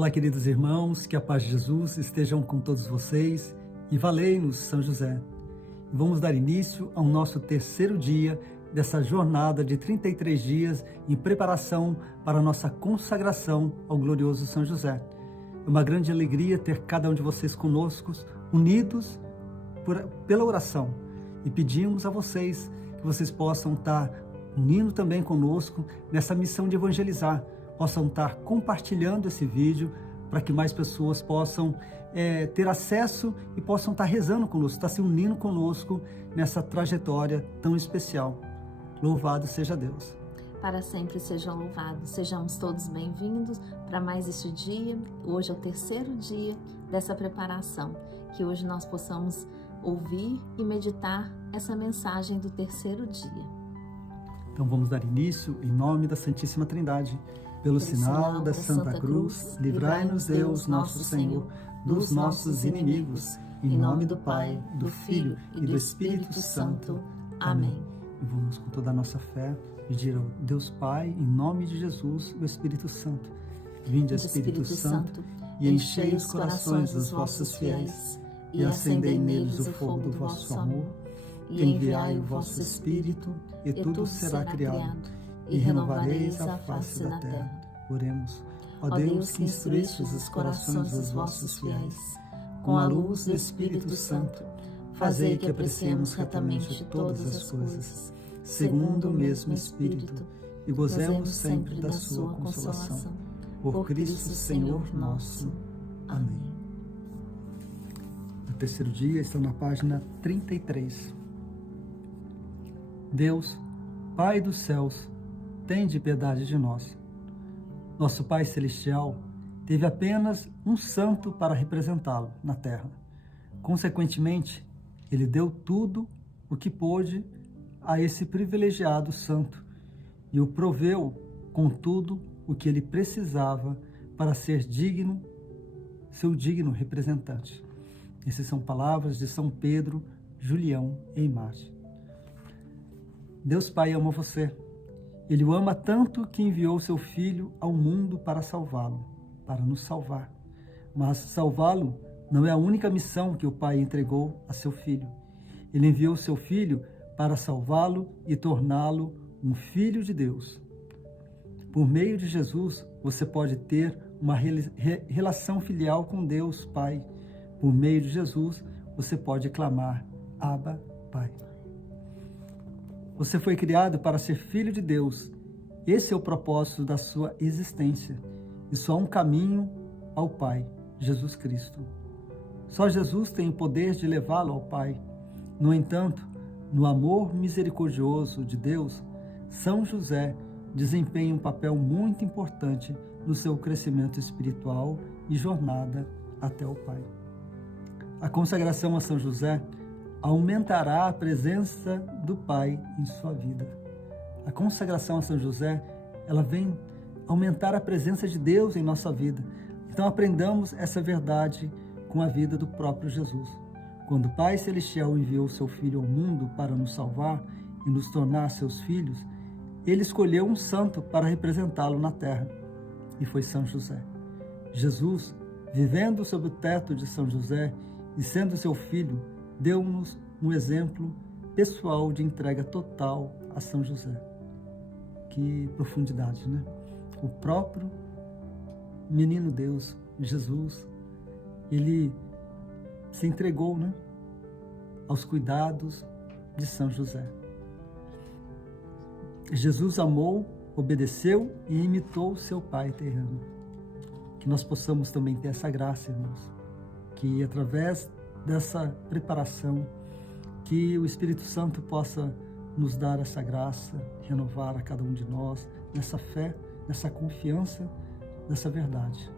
Olá, queridos irmãos, que a paz de Jesus estejam com todos vocês e valei-nos, São José. Vamos dar início ao nosso terceiro dia dessa jornada de 33 dias em preparação para a nossa consagração ao glorioso São José. É uma grande alegria ter cada um de vocês conosco, unidos pela oração. E pedimos a vocês que vocês possam estar unindo também conosco nessa missão de evangelizar, possam estar compartilhando esse vídeo para que mais pessoas possam ter acesso e possam estar rezando conosco, estar se unindo conosco nessa trajetória tão especial. Louvado seja Deus. Para sempre sejam louvados. Sejamos todos bem-vindos para mais este dia. Hoje é o terceiro dia dessa preparação. Que hoje nós possamos ouvir e meditar essa mensagem do terceiro dia. Então vamos dar início em nome da Santíssima Trindade. Pelo sinal da Santa Cruz, livrai-nos Deus, nosso Senhor, dos nossos inimigos. Em nome do Pai, do Filho e do Espírito Santo. Amém. E vamos com toda a nossa fé pedir ao Deus Pai, em nome de Jesus, o Espírito Santo. Vinde, Espírito Santo, e enchei os corações dos vossos fiéis, e acendei neles o fogo do vosso amor, e enviai o vosso Espírito, e tudo será criado, e renovareis a face da terra. Oremos. Ó Deus, que instruístes os corações dos vossos fiéis, com a luz do Espírito Santo, fazei que apreciemos retamente todas as coisas, segundo o mesmo Espírito, e gozemos sempre da sua consolação. Por Cristo Senhor nosso. Amém. No terceiro dia, estão na página 33. Deus, Pai dos céus, tende piedade de nós. Nosso Pai Celestial teve apenas um santo para representá-lo na terra. Consequentemente, ele deu tudo o que pôde a esse privilegiado santo e o proveu com tudo o que ele precisava para ser digno, seu digno representante. Essas são palavras de São Pedro, Julião e Imagem. Deus Pai ama você. Ele o ama tanto que enviou seu Filho ao mundo para salvá-lo, para nos salvar. Mas salvá-lo não é a única missão que o Pai entregou a seu Filho. Ele enviou seu Filho para salvá-lo e torná-lo um filho de Deus. Por meio de Jesus, você pode ter uma relação filial com Deus Pai. Por meio de Jesus, você pode clamar, Abba, Pai. Você foi criado para ser filho de Deus. Esse é o propósito da sua existência. E só há um caminho ao Pai, Jesus Cristo. Só Jesus tem o poder de levá-lo ao Pai. No entanto, no amor misericordioso de Deus, São José desempenha um papel muito importante no seu crescimento espiritual e jornada até o Pai. A consagração a São José aumentará a presença do Pai em sua vida. A consagração a São José, ela vem aumentar a presença de Deus em nossa vida. Então aprendamos essa verdade com a vida do próprio Jesus. Quando o Pai Celestial enviou seu Filho ao mundo para nos salvar e nos tornar seus filhos, ele escolheu um santo para representá-lo na terra, e foi São José. Jesus, vivendo sob o teto de São José e sendo seu filho, deu-nos um exemplo pessoal de entrega total a São José. Que profundidade, né? O próprio menino Deus, Jesus, ele se entregou, né, aos cuidados de São José. Jesus amou, obedeceu e imitou seu Pai terreno. Que nós possamos também ter essa graça, irmãos, que através dessa preparação, que o Espírito Santo possa nos dar essa graça, renovar a cada um de nós, nessa fé, nessa confiança, nessa verdade.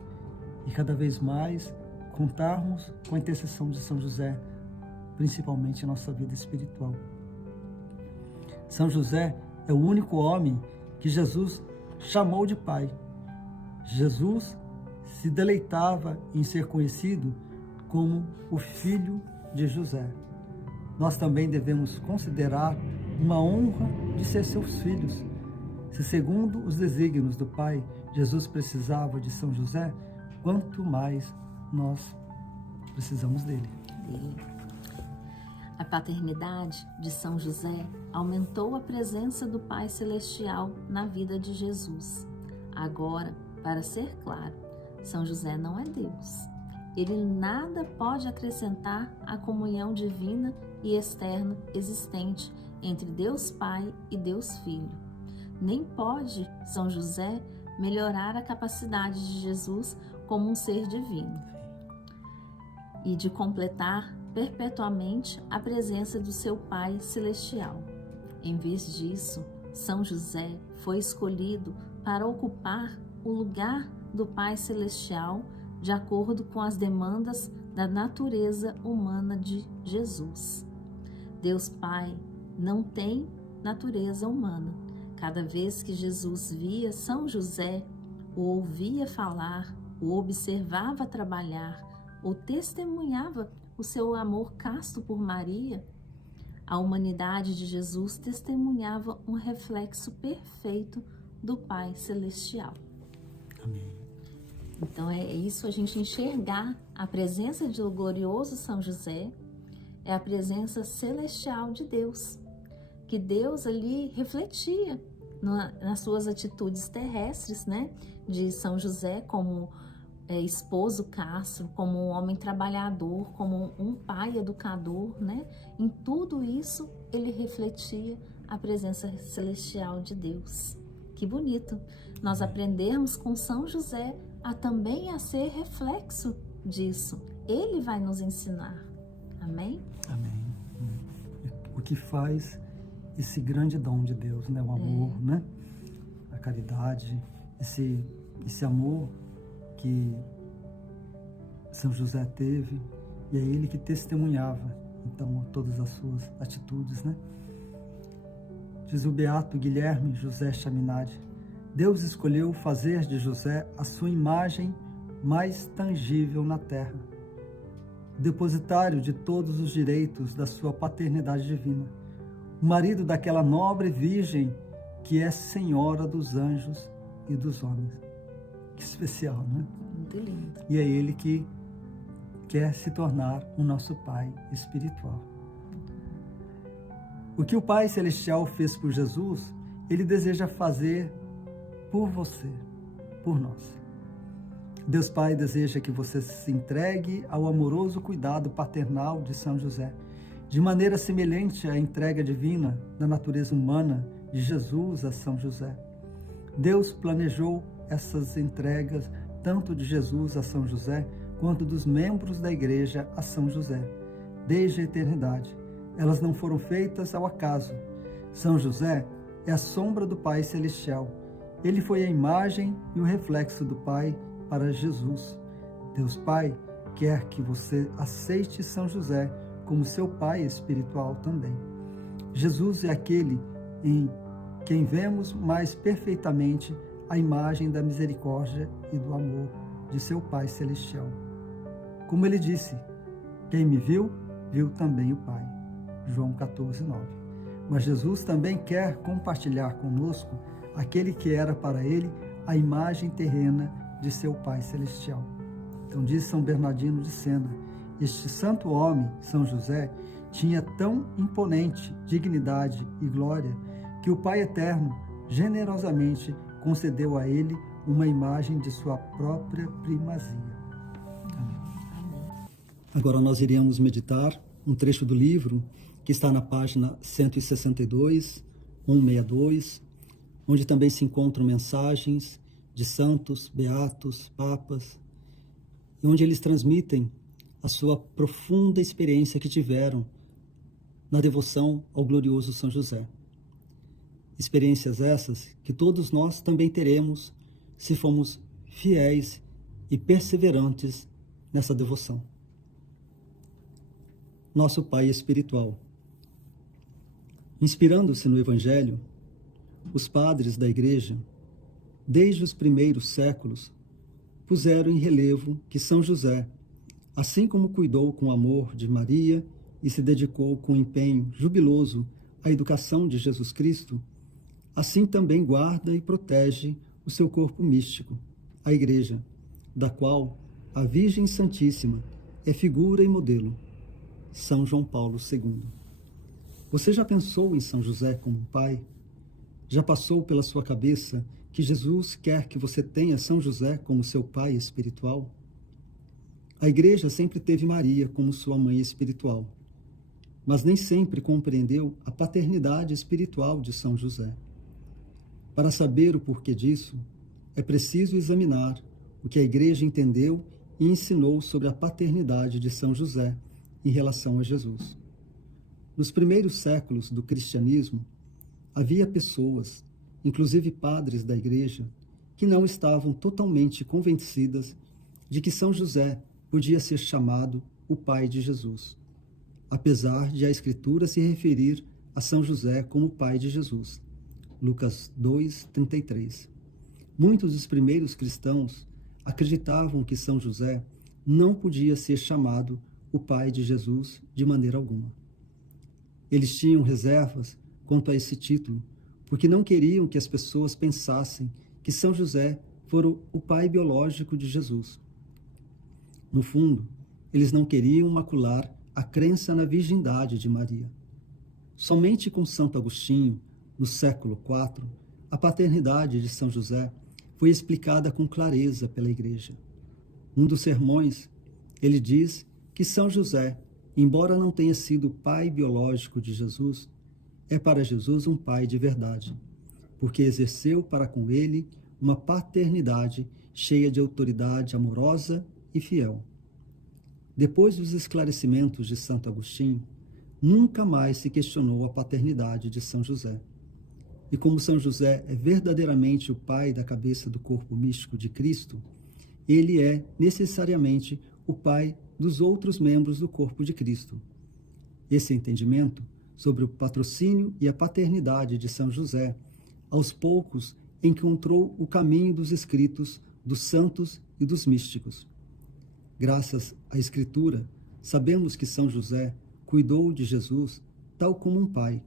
E cada vez mais contarmos com a intercessão de São José, principalmente em nossa vida espiritual. São José é o único homem que Jesus chamou de Pai. Jesus se deleitava em ser conhecido como o filho de José. Nós também devemos considerar uma honra de ser seus filhos. Se segundo os desígnios do Pai, Jesus precisava de São José, quanto mais nós precisamos dele. A paternidade de São José aumentou a presença do Pai Celestial na vida de Jesus. Agora, para ser claro, São José não é Deus. Ele nada pode acrescentar à comunhão divina e externa existente entre Deus Pai e Deus Filho. Nem pode São José melhorar a capacidade de Jesus como um ser divino e de completar perpetuamente a presença do seu Pai Celestial. Em vez disso, São José foi escolhido para ocupar o lugar do Pai Celestial de acordo com as demandas da natureza humana de Jesus. Deus Pai não tem natureza humana. Cada vez que Jesus via São José, o ouvia falar, o observava trabalhar, ou testemunhava o seu amor casto por Maria, a humanidade de Jesus testemunhava um reflexo perfeito do Pai Celestial. Amém. Então é isso, a gente enxergar a presença do glorioso São José, é a presença celestial de Deus, que Deus ali refletia nas suas atitudes terrestres, né? De São José como esposo casto, como um homem trabalhador, como um pai educador, né? Em tudo isso ele refletia a presença celestial de Deus. Que bonito nós aprendermos com São José também a ser reflexo disso. Ele vai nos ensinar. Amém? Amém. O que faz esse grande dom de Deus, né? O amor, né? A caridade, esse amor que São José teve, e é ele que testemunhava, então, todas as suas atitudes, né? Diz o beato Guilherme José Chaminade: Deus escolheu fazer de José a sua imagem mais tangível na terra, depositário de todos os direitos da sua paternidade divina, o marido daquela nobre virgem que é senhora dos anjos e dos homens. Que especial, né? Muito lindo. E é ele que quer se tornar o nosso Pai espiritual. O que o Pai Celestial fez por Jesus, ele deseja fazer por você, por nós. Deus Pai deseja que você se entregue ao amoroso cuidado paternal de São José, de maneira semelhante à entrega divina da natureza humana de Jesus a São José. Deus planejou essas entregas tanto de Jesus a São José, quanto dos membros da Igreja a São José, desde a eternidade. Elas não foram feitas ao acaso. São José é a sombra do Pai Celestial. Ele foi a imagem e o reflexo do Pai para Jesus. Deus Pai quer que você aceite São José como seu Pai espiritual também. Jesus é aquele em quem vemos mais perfeitamente a imagem da misericórdia e do amor de seu Pai Celestial. Como ele disse: quem me viu, viu também o Pai. João 14:9. Mas Jesus também quer compartilhar conosco aquele que era para ele a imagem terrena de seu Pai Celestial. Então diz São Bernardino de Sena: este santo homem, São José, tinha tão imponente dignidade e glória que o Pai Eterno generosamente concedeu a ele uma imagem de sua própria primazia. Amém. Agora nós iremos meditar um trecho do livro que está na página 162, 162, onde também se encontram mensagens de santos, beatos, papas, onde eles transmitem a sua profunda experiência que tiveram na devoção ao glorioso São José. Experiências essas que todos nós também teremos se formos fiéis e perseverantes nessa devoção. Nosso Pai espiritual. Inspirando-se no Evangelho, os padres da Igreja, desde os primeiros séculos, puseram em relevo que São José, assim como cuidou com amor de Maria e se dedicou com empenho jubiloso à educação de Jesus Cristo, assim também guarda e protege o seu corpo místico, a Igreja, da qual a Virgem Santíssima é figura e modelo. São João Paulo II. Você já pensou em São José como um pai? Já passou pela sua cabeça que Jesus quer que você tenha São José como seu pai espiritual? A Igreja sempre teve Maria como sua mãe espiritual, mas nem sempre compreendeu a paternidade espiritual de São José. Para saber o porquê disso, é preciso examinar o que a Igreja entendeu e ensinou sobre a paternidade de São José em relação a Jesus. Nos primeiros séculos do cristianismo, havia pessoas, inclusive padres da Igreja, que não estavam totalmente convencidas de que São José podia ser chamado o pai de Jesus, apesar de a Escritura se referir a São José como pai de Jesus. Lucas 2:33. Muitos dos primeiros cristãos acreditavam que São José não podia ser chamado o pai de Jesus de maneira alguma. Eles tinham reservas quanto a esse título, porque não queriam que as pessoas pensassem que São José fora o pai biológico de Jesus. No fundo, eles não queriam macular a crença na virgindade de Maria. Somente com Santo Agostinho, no século IV, a paternidade de São José foi explicada com clareza pela Igreja. Num dos sermões, ele diz que São José, embora não tenha sido o pai biológico de Jesus, é para Jesus um pai de verdade, porque exerceu para com ele uma paternidade cheia de autoridade amorosa e fiel. Depois dos esclarecimentos de Santo Agostinho, nunca mais se questionou a paternidade de São José. E como São José é verdadeiramente o pai da cabeça do corpo místico de Cristo, ele é necessariamente o pai dos outros membros do corpo de Cristo. Esse entendimento sobre o patrocínio e a paternidade de São José, aos poucos encontrou o caminho dos escritos, dos santos e dos místicos. Graças à Escritura, sabemos que São José cuidou de Jesus tal como um pai.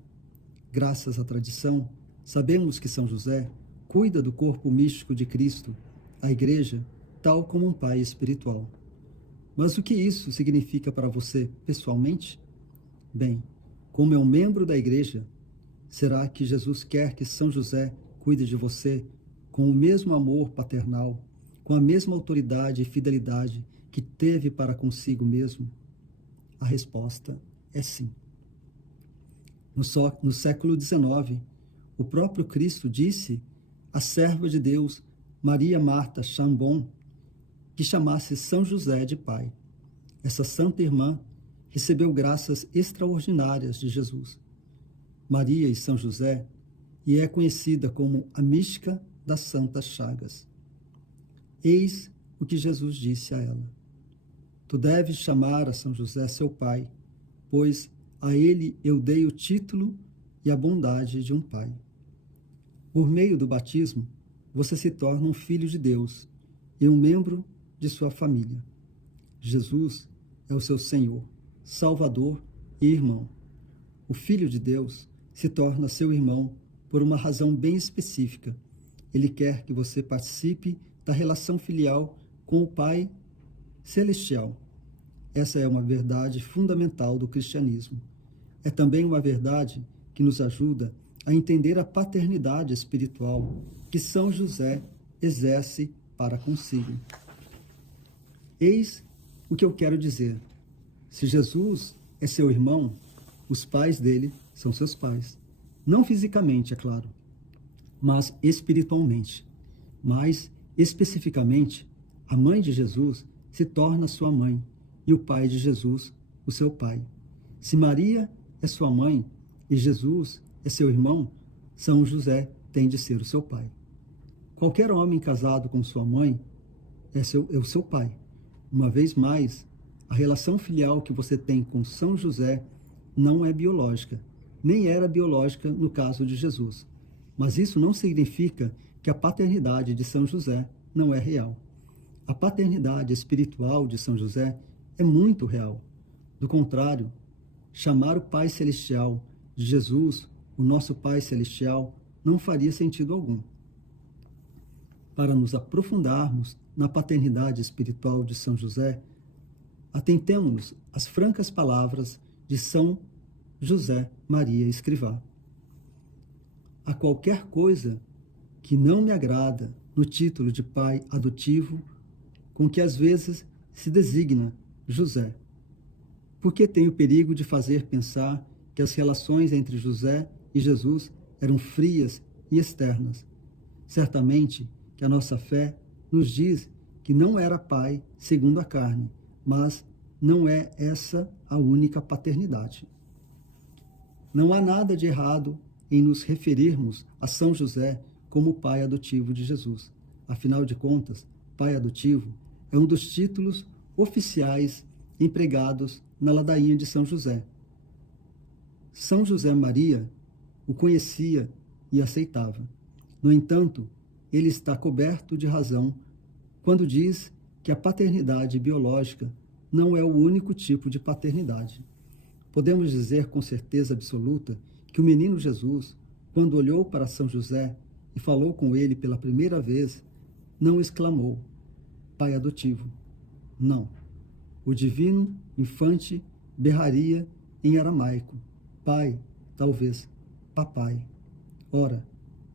Graças à tradição, sabemos que São José cuida do corpo místico de Cristo, a Igreja, tal como um pai espiritual. Mas o que isso significa para você pessoalmente? Bem, como é um membro da Igreja, será que Jesus quer que São José cuide de você com o mesmo amor paternal, com a mesma autoridade e fidelidade que teve para consigo mesmo? A resposta é sim. No século XIX, o próprio Cristo disse à serva de Deus, Maria Marta Chambon, que chamasse São José de pai. Essa santa irmã recebeu graças extraordinárias de Jesus. Maria e São José, e é conhecida como a mística das Santas Chagas. Eis o que Jesus disse a ela: Tu deves chamar a São José seu pai, pois a ele eu dei o título e a bondade de um pai. Por meio do batismo, você se torna um filho de Deus e um membro de sua família. Jesus é o seu Senhor, Salvador e irmão. O Filho de Deus se torna seu irmão por uma razão bem específica. Ele quer que você participe da relação filial com o Pai Celestial. Essa é uma verdade fundamental do cristianismo. É também uma verdade que nos ajuda a entender a paternidade espiritual que São José exerce para consigo. Eis o que eu quero dizer. Se Jesus é seu irmão, os pais dele são seus pais. Não fisicamente, é claro, mas espiritualmente. Mais especificamente, a mãe de Jesus se torna sua mãe e o pai de Jesus, o seu pai. Se Maria é sua mãe e Jesus é seu irmão, São José tem de ser o seu pai. Qualquer homem casado com sua mãe é o seu pai. Uma vez mais, a relação filial que você tem com São José não é biológica, nem era biológica no caso de Jesus. Mas isso não significa que a paternidade de São José não é real. A paternidade espiritual de São José é muito real. Do contrário, chamar o Pai Celestial de Jesus, o nosso Pai Celestial, não faria sentido algum. Para nos aprofundarmos na paternidade espiritual de São José, atentemo-nos às francas palavras de São José Maria Escrivá. Há qualquer coisa que não me agrada no título de pai adotivo com que às vezes se designa José, porque tem o perigo de fazer pensar que as relações entre José e Jesus eram frias e externas. Certamente que a nossa fé nos diz que não era pai segundo a carne, mas não é essa a única paternidade. Não há nada de errado em nos referirmos a São José como pai adotivo de Jesus. Afinal de contas, pai adotivo é um dos títulos oficiais empregados na ladainha de São José. São José Maria o conhecia e aceitava. No entanto, ele está coberto de razão quando diz que a paternidade biológica não é o único tipo de paternidade. Podemos dizer com certeza absoluta que o menino Jesus, quando olhou para São José e falou com ele pela primeira vez, não exclamou, pai adotivo. Não. O divino infante berraria em aramaico, pai, talvez, papai. Ora,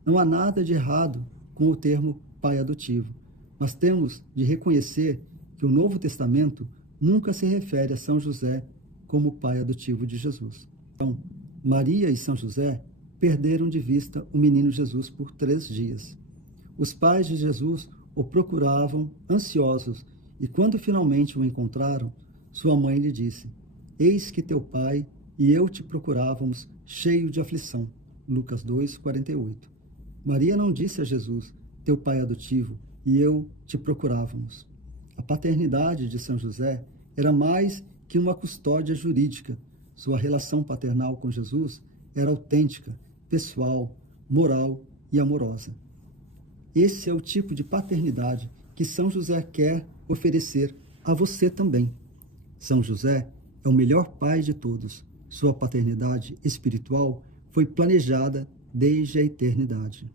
não há nada de errado com o termo pai adotivo, mas temos de reconhecer que o Novo Testamento nunca se refere a São José como pai adotivo de Jesus. Então, Maria e São José perderam de vista o menino Jesus por 3 dias. Os pais de Jesus o procuravam ansiosos e quando finalmente o encontraram, sua mãe lhe disse, eis que teu pai e eu te procurávamos cheio de aflição. Lucas 2:48. Maria não disse a Jesus, teu pai adotivo, e eu te procurávamos. A paternidade de São José era mais que uma custódia jurídica. Sua relação paternal com Jesus era autêntica, pessoal, moral e amorosa. Esse é o tipo de paternidade que São José quer oferecer a você também. São José é o melhor pai de todos. Sua paternidade espiritual foi planejada desde a eternidade.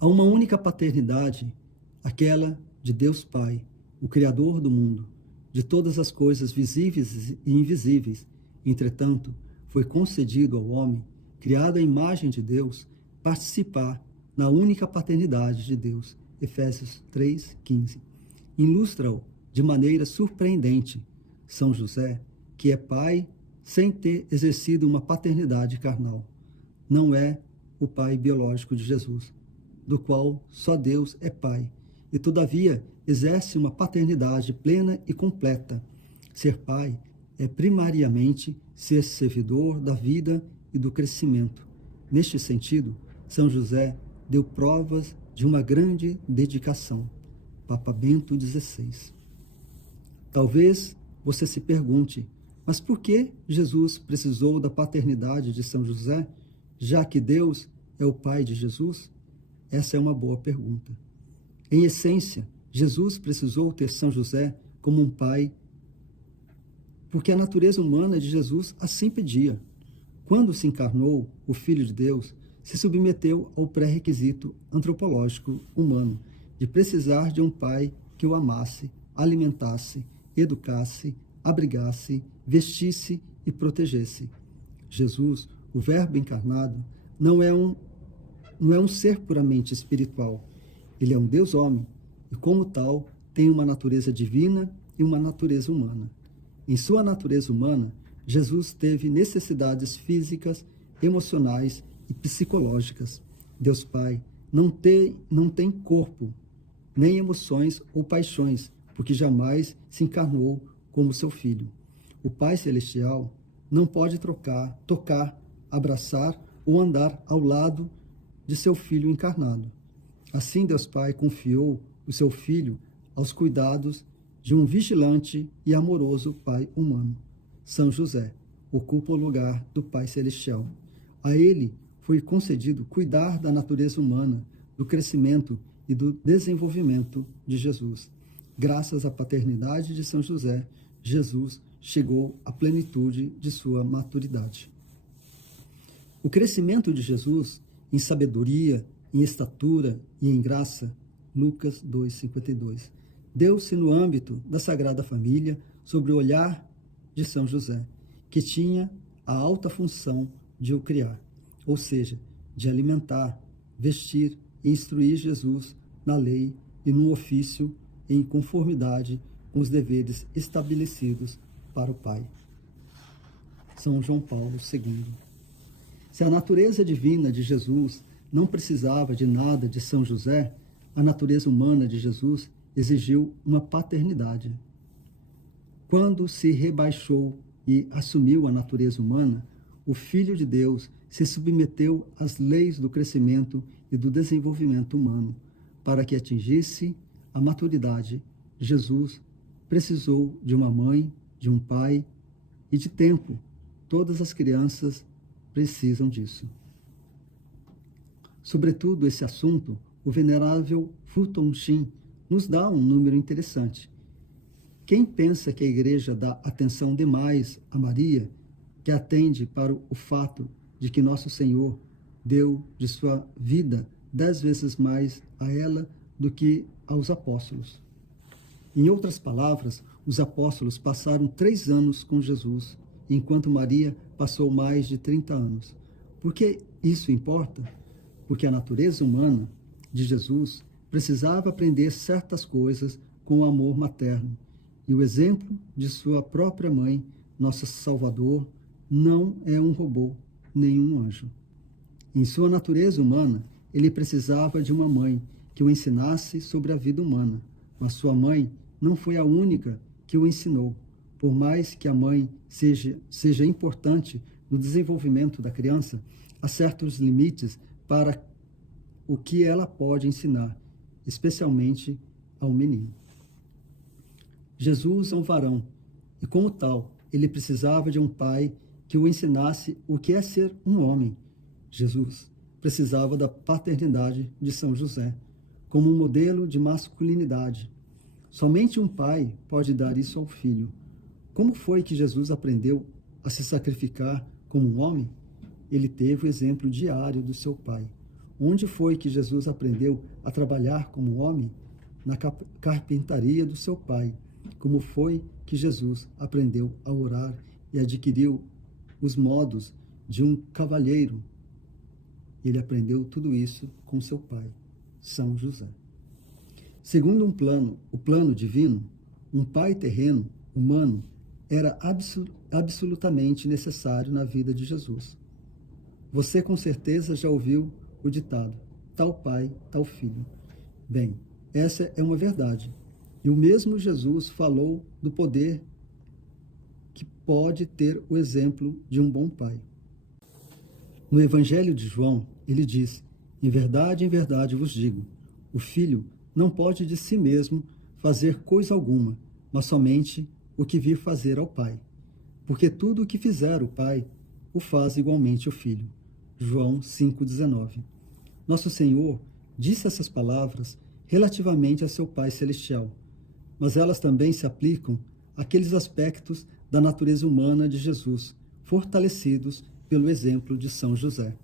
Há uma única paternidade, aquela de Deus Pai, o Criador do mundo, de todas as coisas visíveis e invisíveis. Entretanto, foi concedido ao homem, criado à imagem de Deus, participar na única paternidade de Deus. Efésios 3:15. Ilustra-o de maneira surpreendente. São José, que é pai sem ter exercido uma paternidade carnal. Não é o pai biológico de Jesus, do qual só Deus é pai, e todavia exerce uma paternidade plena e completa. Ser pai é primariamente ser servidor da vida e do crescimento. Neste sentido, São José deu provas de uma grande dedicação. Papa Bento XVI. Talvez você se pergunte, mas por que Jesus precisou da paternidade de São José, já que Deus é o pai de Jesus? Essa é uma boa pergunta. Em essência, Jesus precisou ter São José como um pai, porque a natureza humana de Jesus assim pedia. Quando se encarnou, o Filho de Deus se submeteu ao pré-requisito antropológico humano de precisar de um pai que o amasse, alimentasse, educasse, abrigasse, vestisse e protegesse. Jesus, o Verbo encarnado, não é um ser puramente espiritual. Ele é um Deus homem e, como tal, tem uma natureza divina e uma natureza humana. Em sua natureza humana, Jesus teve necessidades físicas, emocionais e psicológicas. Deus Pai não tem corpo, nem emoções ou paixões, porque jamais se encarnou como seu Filho. O Pai Celestial não pode tocar, abraçar ou andar ao lado de seu Filho encarnado. Assim, Deus Pai confiou o seu Filho aos cuidados de um vigilante e amoroso Pai humano. São José ocupa o lugar do Pai Celestial. A ele foi concedido cuidar da natureza humana, do crescimento e do desenvolvimento de Jesus. Graças à paternidade de São José, Jesus chegou à plenitude de sua maturidade. O crescimento de Jesus em sabedoria, em estatura e em graça, Lucas 2,52. Deu-se no âmbito da Sagrada Família sobre o olhar de São José, que tinha a alta função de o criar, ou seja, de alimentar, vestir e instruir Jesus na lei e no ofício em conformidade com os deveres estabelecidos para o Pai. São João Paulo II. Se a natureza divina de Jesus não precisava de nada de São José, a natureza humana de Jesus exigiu uma paternidade. Quando se rebaixou e assumiu a natureza humana, o Filho de Deus se submeteu às leis do crescimento e do desenvolvimento humano. Para que atingisse a maturidade, Jesus precisou de uma mãe, de um pai e de tempo. Todas as crianças precisam disso. Sobretudo esse assunto, o venerável Fulton Sheen nos dá um número interessante. Quem pensa que a Igreja dá atenção demais a Maria, que atende para o fato de que Nosso Senhor deu de sua vida 10 vezes mais a ela do que aos apóstolos? Em outras palavras, os apóstolos passaram 3 anos com Jesus, enquanto Maria passou mais de 30 anos. Por que isso importa? Porque a natureza humana de Jesus precisava aprender certas coisas com o amor materno, e o exemplo de sua própria mãe, nosso Salvador, não é um robô, nem um anjo. Em sua natureza humana, ele precisava de uma mãe que o ensinasse sobre a vida humana, mas sua mãe não foi a única que o ensinou. Por mais que a mãe seja importante no desenvolvimento da criança, há certos limites para o que ela pode ensinar, especialmente ao menino. Jesus é um varão, e como tal, ele precisava de um pai que o ensinasse o que é ser um homem. Jesus precisava da paternidade de São José, como um modelo de masculinidade. Somente um pai pode dar isso ao filho. Como foi que Jesus aprendeu a se sacrificar como um homem? Ele teve o exemplo diário do seu pai. Onde foi que Jesus aprendeu a trabalhar como homem? Na carpintaria do seu pai. Como foi que Jesus aprendeu a orar e adquiriu os modos de um cavalheiro? Ele aprendeu tudo isso com seu pai, São José. Segundo o plano divino, um pai terreno, humano, era absolutamente necessário na vida de Jesus. Você com certeza já ouviu o ditado, tal pai, tal filho. Bem, essa é uma verdade. E o mesmo Jesus falou do poder que pode ter o exemplo de um bom pai. No Evangelho de João, ele diz, em verdade vos digo, o filho não pode de si mesmo fazer coisa alguma, mas somente o que vir fazer ao pai. Porque tudo o que fizer o pai, o faz igualmente o filho. João 5,19. Nosso Senhor disse essas palavras relativamente a seu Pai Celestial, mas elas também se aplicam àqueles aspectos da natureza humana de Jesus, fortalecidos pelo exemplo de São José.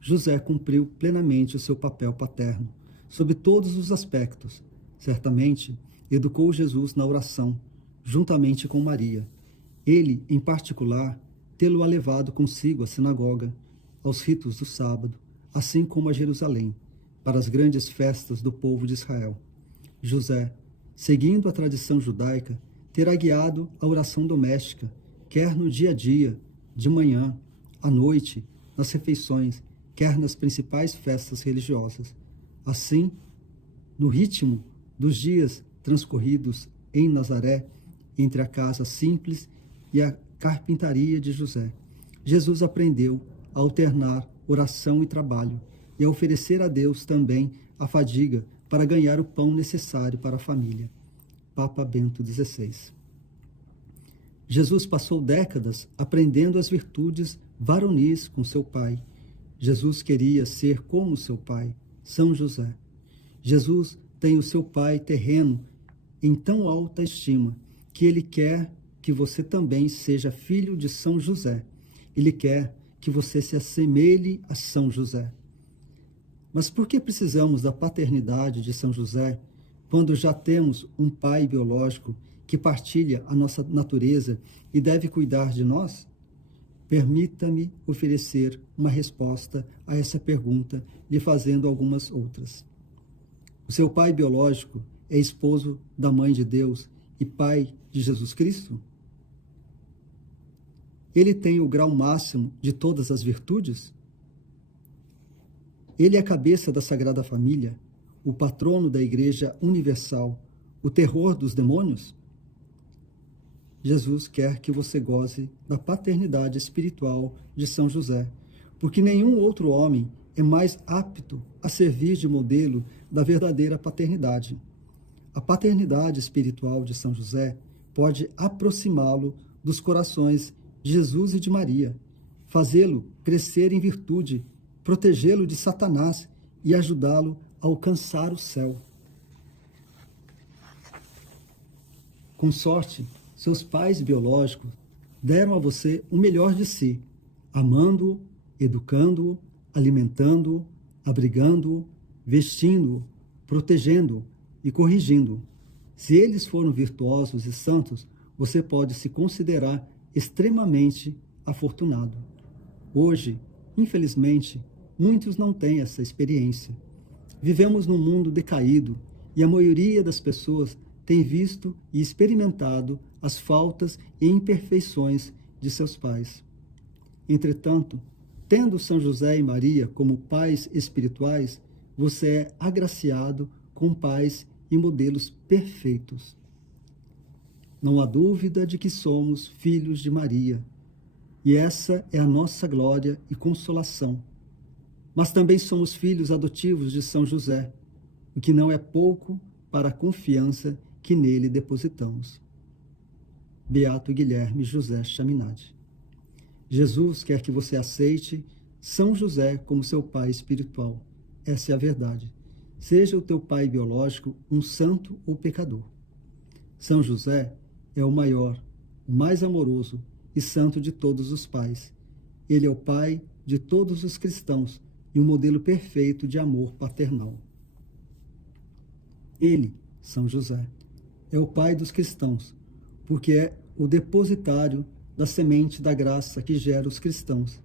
José cumpriu plenamente o seu papel paterno, sob todos os aspectos. Certamente, educou Jesus na oração, juntamente com Maria. Ele, em particular, tê-lo-á levado consigo à sinagoga, aos ritos do sábado, assim como a Jerusalém, para as grandes festas do povo de Israel. José, seguindo a tradição judaica, terá guiado a oração doméstica, quer no dia a dia, de manhã, à noite, nas refeições, quer nas principais festas religiosas. Assim, no ritmo dos dias transcorridos em Nazaré, entre a casa simples e a carpintaria de José, Jesus aprendeu a alternar oração e trabalho e a oferecer a Deus também a fadiga para ganhar o pão necessário para a família. Papa Bento XVI. Jesus passou décadas aprendendo as virtudes varonis com seu pai. Jesus queria ser como seu pai, São José. Jesus tem o seu pai terreno em tão alta estima que ele quer que você também seja filho de São José. Ele quer que você se assemelhe a São José. Mas por que precisamos da paternidade de São José quando já temos um pai biológico que partilha a nossa natureza e deve cuidar de nós? Permita-me oferecer uma resposta a essa pergunta, lhe fazendo algumas outras. O seu pai biológico é esposo da Mãe de Deus e pai de Jesus Cristo? Ele tem o grau máximo de todas as virtudes? Ele é a cabeça da Sagrada Família, o patrono da Igreja Universal, o terror dos demônios? Jesus quer que você goze da paternidade espiritual de São José, porque nenhum outro homem é mais apto a servir de modelo da verdadeira paternidade. A paternidade espiritual de São José pode aproximá-lo dos corações de Jesus e de Maria, fazê-lo crescer em virtude, protegê-lo de Satanás e ajudá-lo a alcançar o céu. Com sorte, seus pais biológicos deram a você o melhor de si, amando-o, educando-o, alimentando-o, abrigando-o, vestindo-o, protegendo-o e corrigindo-o. Se eles foram virtuosos e santos, você pode se considerar extremamente afortunado. Hoje, infelizmente, muitos não têm essa experiência. Vivemos num mundo decaído e a maioria das pessoas tem visto e experimentado as faltas e imperfeições de seus pais. Entretanto, tendo São José e Maria como pais espirituais, você é agraciado com pais e modelos perfeitos. Não há dúvida de que somos filhos de Maria, e essa é a nossa glória e consolação. Mas também somos filhos adotivos de São José, o que não é pouco para a confiança que nele depositamos. Beato Guilherme José Chaminade. Jesus quer que você aceite São José como seu pai espiritual. Essa é a verdade. Seja o teu pai biológico um santo ou pecador. São José é o maior, o mais amoroso e santo de todos os pais. Ele é o pai de todos os cristãos e um modelo perfeito de amor paternal. Ele, São José, é o pai dos cristãos, porque é o depositário da semente da graça que gera os cristãos.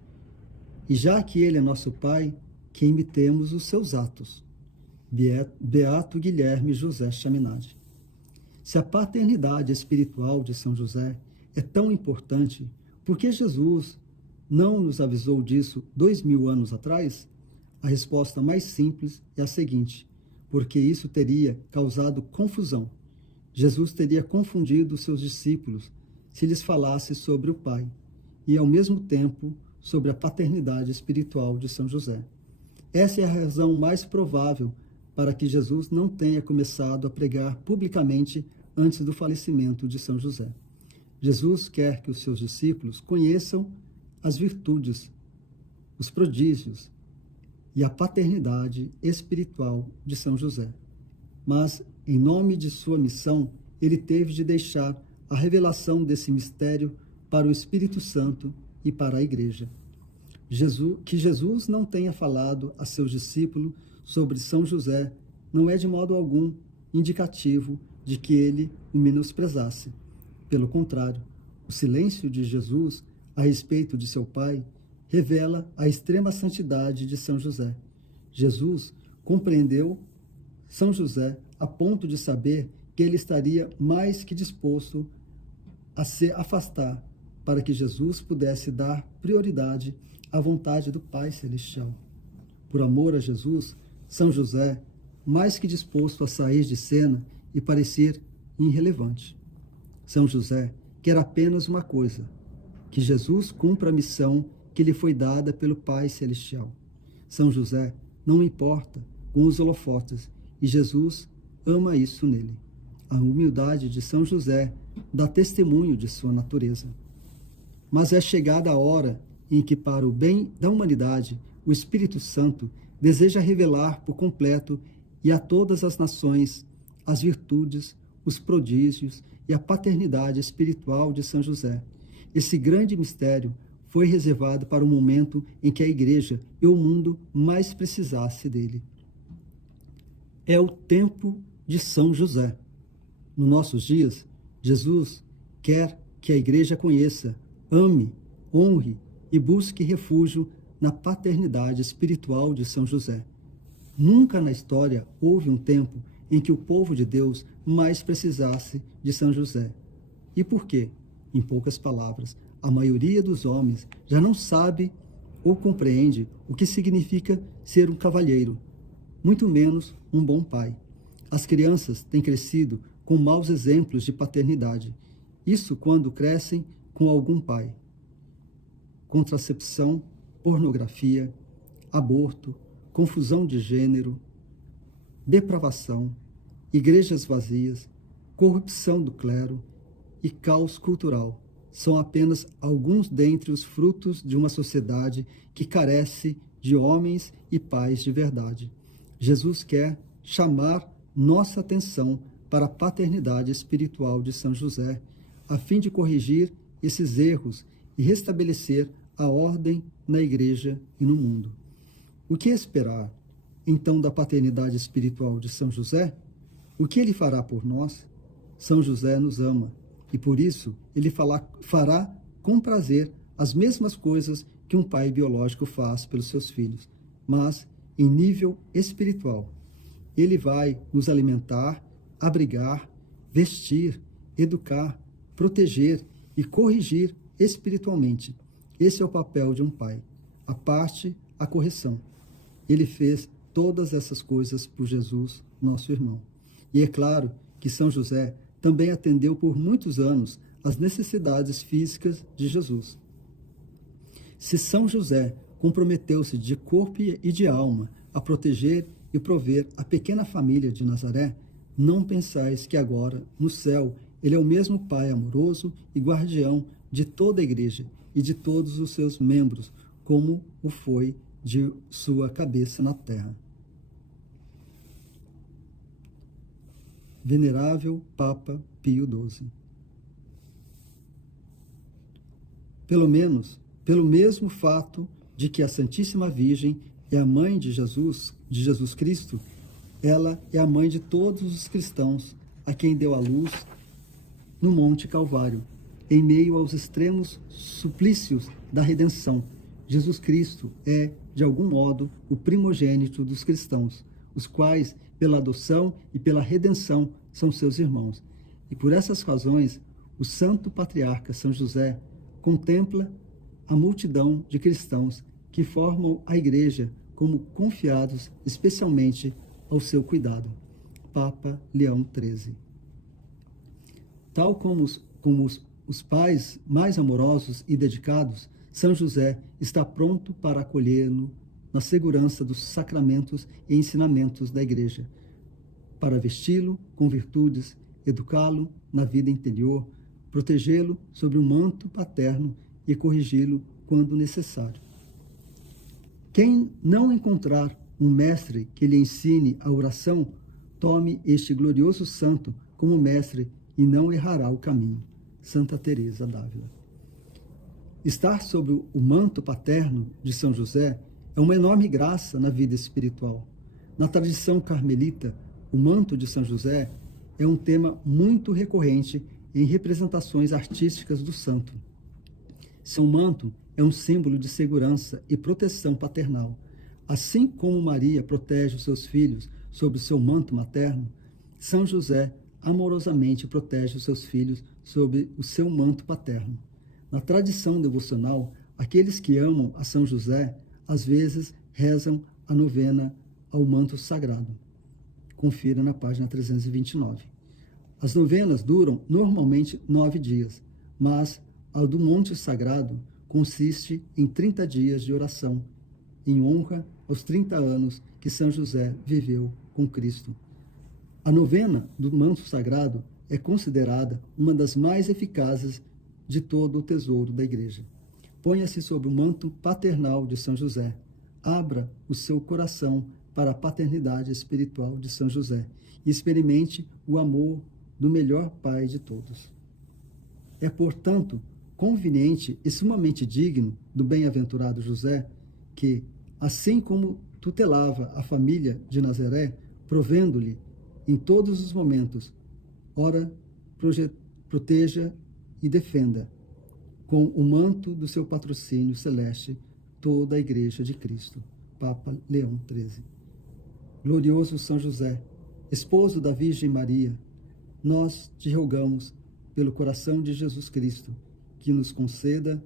E já que ele é nosso pai, que imitemos os seus atos. Beato Guilherme José Chaminade. Se a paternidade espiritual de São José é tão importante, por que Jesus não nos avisou disso 2000 anos atrás? A resposta mais simples é a seguinte: porque isso teria causado confusão. Jesus teria confundido os seus discípulos se lhes falasse sobre o Pai e, ao mesmo tempo, sobre a paternidade espiritual de São José. Essa é a razão mais provável para que Jesus não tenha começado a pregar publicamente antes do falecimento de São José. Jesus quer que os seus discípulos conheçam as virtudes, os prodígios e a paternidade espiritual de São José. Mas, em nome de sua missão, ele teve de deixar a revelação desse mistério para o Espírito Santo e para a Igreja. Que Jesus não tenha falado a seus discípulos sobre São José não é de modo algum indicativo de que ele o menosprezasse. Pelo contrário, o silêncio de Jesus a respeito de seu pai revela a extrema santidade de São José. Jesus compreendeu São José a ponto de saber que ele estaria mais que disposto a se afastar para que Jesus pudesse dar prioridade à vontade do Pai Celestial. Por amor a Jesus, São José, mais que disposto a sair de cena e parecer irrelevante. São José quer apenas uma coisa: que Jesus cumpra a missão que lhe foi dada pelo Pai Celestial. São José não importa com os holofotes, e Jesus ama isso nele. A humildade de São José dá testemunho de sua natureza. Mas é chegada a hora em que, para o bem da humanidade, o Espírito Santo deseja revelar por completo e a todas as nações as virtudes, os prodígios e a paternidade espiritual de São José. Esse grande mistério foi reservado para o momento em que a igreja e o mundo mais precisasse dele. É o tempo de São José. Nos nossos dias, Jesus quer que a igreja conheça, ame, honre e busque refúgio na paternidade espiritual de São José. Nunca na história houve um tempo em que o povo de Deus mais precisasse de São José. E por quê? Em poucas palavras, a maioria dos homens já não sabe ou compreende o que significa ser um cavalheiro, muito menos um bom pai. As crianças têm crescido com maus exemplos de paternidade. Isso quando crescem com algum pai. Contracepção, pornografia, aborto, confusão de gênero, depravação, igrejas vazias, corrupção do clero e caos cultural são apenas alguns dentre os frutos de uma sociedade que carece de homens e pais de verdade. Jesus quer chamar nossa atenção para a paternidade espiritual de São José, a fim de corrigir esses erros e restabelecer a ordem na igreja e no mundo. O que esperar, então, da paternidade espiritual de São José? O que ele fará por nós? São José nos ama, e por isso ele fará com prazer as mesmas coisas que um pai biológico faz pelos seus filhos, mas em nível espiritual. Ele vai nos alimentar, abrigar, vestir, educar, proteger e corrigir espiritualmente. Esse é o papel de um pai. A parte, a correção. Ele fez todas essas coisas por Jesus, nosso irmão. E é claro que São José também atendeu por muitos anos às necessidades físicas de Jesus. Se São José comprometeu-se de corpo e de alma a proteger e prover a pequena família de Nazaré, não pensais que agora, no céu, ele é o mesmo Pai amoroso e guardião de toda a igreja e de todos os seus membros, como o foi de sua cabeça na terra. Venerável Papa Pio XII. Pelo mesmo fato de que a Santíssima Virgem é a mãe de Jesus Cristo, ela é a mãe de todos os cristãos, a quem deu a luz no Monte Calvário, em meio aos extremos suplícios da redenção. Jesus Cristo é, de algum modo, o primogênito dos cristãos, os quais, pela adoção e pela redenção, são seus irmãos. E por essas razões, o Santo Patriarca São José contempla a multidão de cristãos que formam a Igreja como confiados especialmente ao seu cuidado. Papa Leão XIII. Tal como os pais mais amorosos e dedicados, São José está pronto para acolhê-lo na segurança dos sacramentos e ensinamentos da Igreja, para vesti-lo com virtudes, educá-lo na vida interior, protegê-lo sob o manto paterno e corrigi-lo quando necessário. Quem não encontrar um mestre que lhe ensine a oração, tome este glorioso santo como mestre e não errará o caminho. Santa Teresa d'Ávila. Estar sob o manto paterno de São José é uma enorme graça na vida espiritual. Na tradição carmelita, o manto de São José é um tema muito recorrente em representações artísticas do santo. Seu manto é um símbolo de segurança e proteção paternal. Assim como Maria protege os seus filhos sob o seu manto materno, São José amorosamente protege os seus filhos sob o seu manto paterno. Na tradição devocional, aqueles que amam a São José, às vezes, rezam a novena ao manto sagrado. Confira na página 329. As novenas duram normalmente 9 dias, mas a do Monte Sagrado consiste em 30 dias de oração, em honra aos 30 anos que São José viveu com Cristo. A novena do Manto Sagrado é considerada uma das mais eficazes de todo o tesouro da Igreja. Ponha-se sob o manto paternal de São José. Abra o seu coração para a paternidade espiritual de São José e experimente o amor do melhor Pai de todos. É, portanto, conveniente e sumamente digno do bem-aventurado José, que, assim como tutelava a família de Nazaré, provendo-lhe em todos os momentos, ora proteja e defenda, com o manto do seu patrocínio celeste, toda a Igreja de Cristo. Papa Leão XIII. Glorioso São José, esposo da Virgem Maria, nós te rogamos, pelo coração de Jesus Cristo, que nos conceda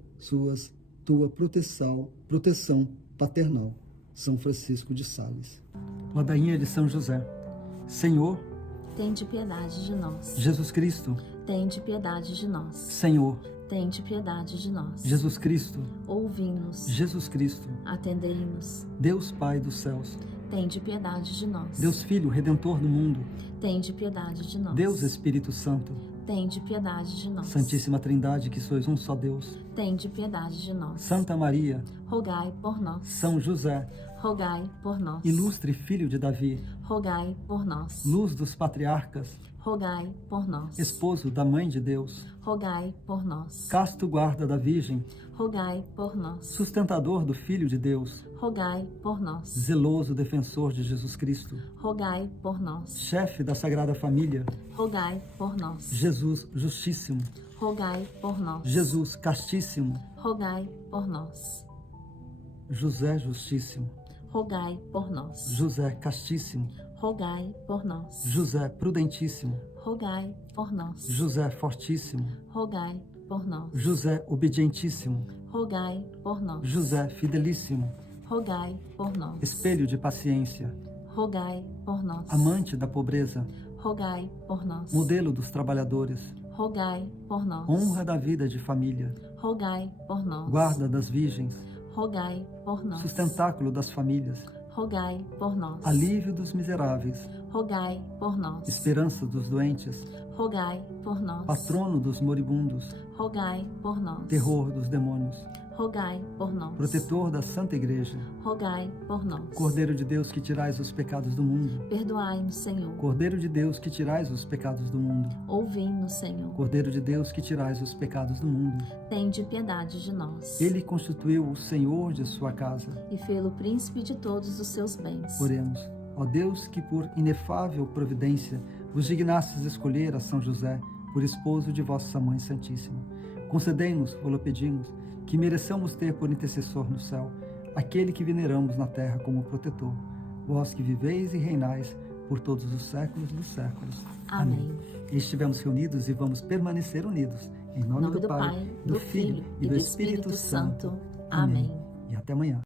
tua proteção paternal. São Francisco de Sales. Ladainha de São José. Senhor, tende piedade de nós. Jesus Cristo, tende piedade de nós. Senhor, tende piedade de nós. Jesus Cristo, ouvi-nos. Jesus Cristo, atendei-nos. Deus Pai dos céus, tende piedade de nós. Deus Filho, Redentor do mundo, tende piedade de nós. Deus Espírito Santo, tende piedade de nós. Santíssima Trindade, que sois um só Deus, tende piedade de nós. Santa Maria, rogai por nós. São José, rogai por nós. Ilustre Filho de Davi, rogai por nós. Luz dos patriarcas, rogai por nós. Esposo da Mãe de Deus, rogai por nós. Casto guarda da Virgem, rogai por nós. Sustentador do Filho de Deus, rogai por nós. Zeloso defensor de Jesus Cristo, rogai por nós. Chefe da Sagrada Família, rogai por nós. Jesus Justíssimo, rogai por nós. Jesus Castíssimo, rogai por nós. José Justíssimo, rogai por nós. José Castíssimo, rogai por nós. José Prudentíssimo, rogai por nós. José Fortíssimo, rogai por nós. José Obedientíssimo, rogai por nós. José Fidelíssimo, rogai por nós. Espelho de paciência, rogai por nós. Amante da pobreza, rogai por nós. Modelo dos trabalhadores, rogai por nós. Honra da vida de família, rogai por nós. Guarda das virgens, rogai por nós. Sustentáculo das famílias, rogai por nós. Alívio dos miseráveis, rogai por nós. Esperança dos doentes, rogai por nós. Patrono dos moribundos, rogai por nós. Terror dos demônios, rogai por nós. Protetor da Santa Igreja, rogai por nós. Cordeiro de Deus que tirais os pecados do mundo, perdoai-nos, Senhor. Cordeiro de Deus que tirais os pecados do mundo, ouvi-nos, Senhor. Cordeiro de Deus que tirais os pecados do mundo, tende piedade de nós. Ele constituiu o Senhor de sua casa, e fê-lo príncipe de todos os seus bens. Oremos. Ó Deus, que por inefável providência vos dignastes escolher a São José por esposo de vossa Mãe Santíssima, concedei-nos, vos pedimos, que mereçamos ter por intercessor no céu aquele que veneramos na terra como protetor, vós que viveis e reinais por todos os séculos dos séculos. Amém. E estivemos reunidos e vamos permanecer unidos. Em nome do Pai, do Filho e do Espírito Santo. Amém. E até amanhã.